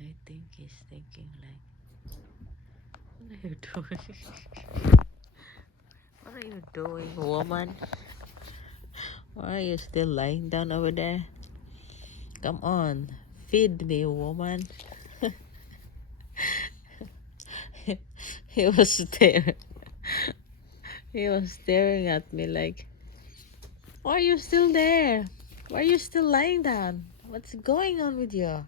I think he's thinking like, what are you doing? What are you doing, woman? Why are you still lying down over there? Come on, feed me, woman. He was staring. He was staring at me like, why are you still there? Why are you still lying down? What's going on with you?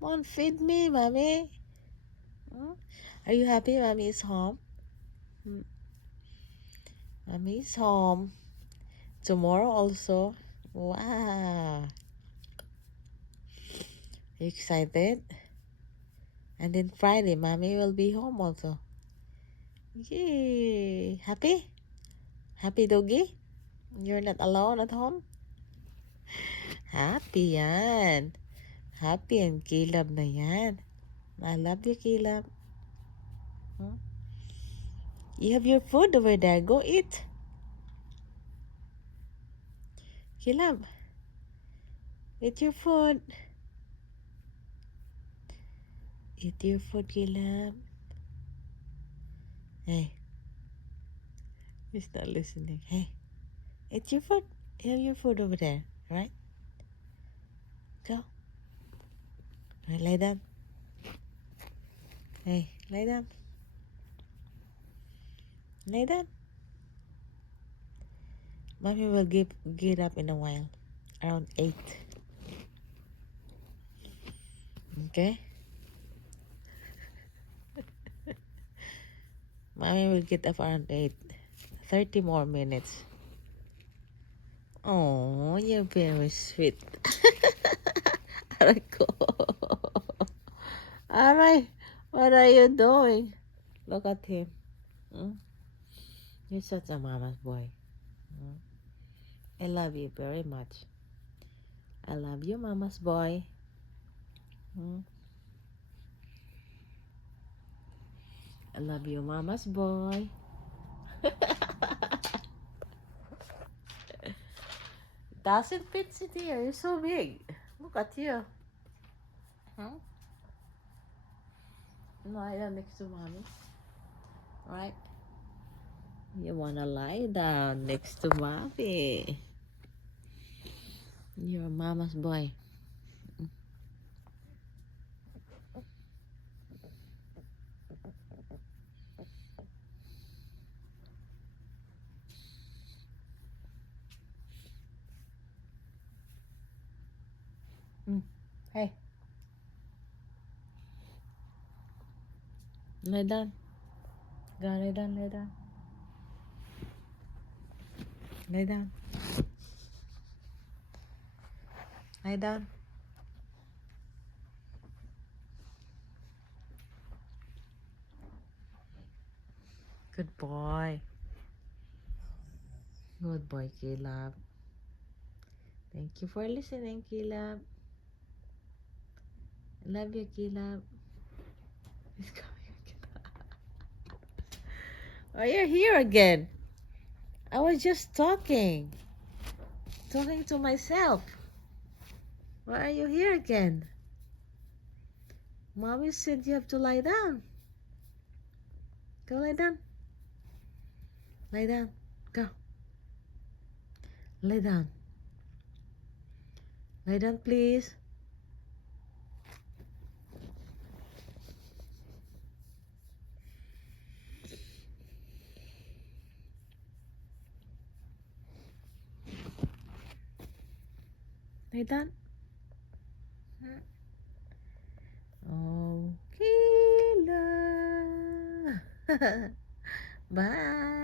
Come on, feed me, mommy. Huh? Are you happy mommy is home? Hmm, mommy is home. Tomorrow also. Wow. You excited? And then Friday, mommy will be home also. Yay! Happy? Happy, doggy? You're not alone at home? Happy yan. Happy and Caleb na yan. I love you, Caleb. Huh? You have your food over there. Go eat. Caleb, eat your food. Eat your food, Caleb. Hey, he's not listening. Hey, eat your food. You have your food over there, right? Go. Right, lie down. Hey, lie down. Lie down. Mommy will get up in a while. Around 8. Okay? Mommy will get up around 8. 30 more minutes. Oh, you're very sweet. Aray ko. Aray, what are you doing? Look at him. Hmm? You're such a mama's boy. Hmm? I love you very much. I love you, mama's boy. Hmm? I love you, mama's boy. Doesn't fit sit here. You're so big. Look at you. Huh? Lie down next to mommy. Right? You wanna lie down next to mommy. You're a mama's boy. Mm. Hey, lie down. Go lie down, lie down. Lie down. Lie down. Good boy. Good boy, Caleb. Thank you for listening, Caleb. I love you, Caleb. He's coming again. Oh, you're here again. I was just talking to myself. Why are you here again? Mommy said you have to lie down. Go lie down. Lie down. Go. Lie down. Lie down, please. Lie down. Okay, love. Bye.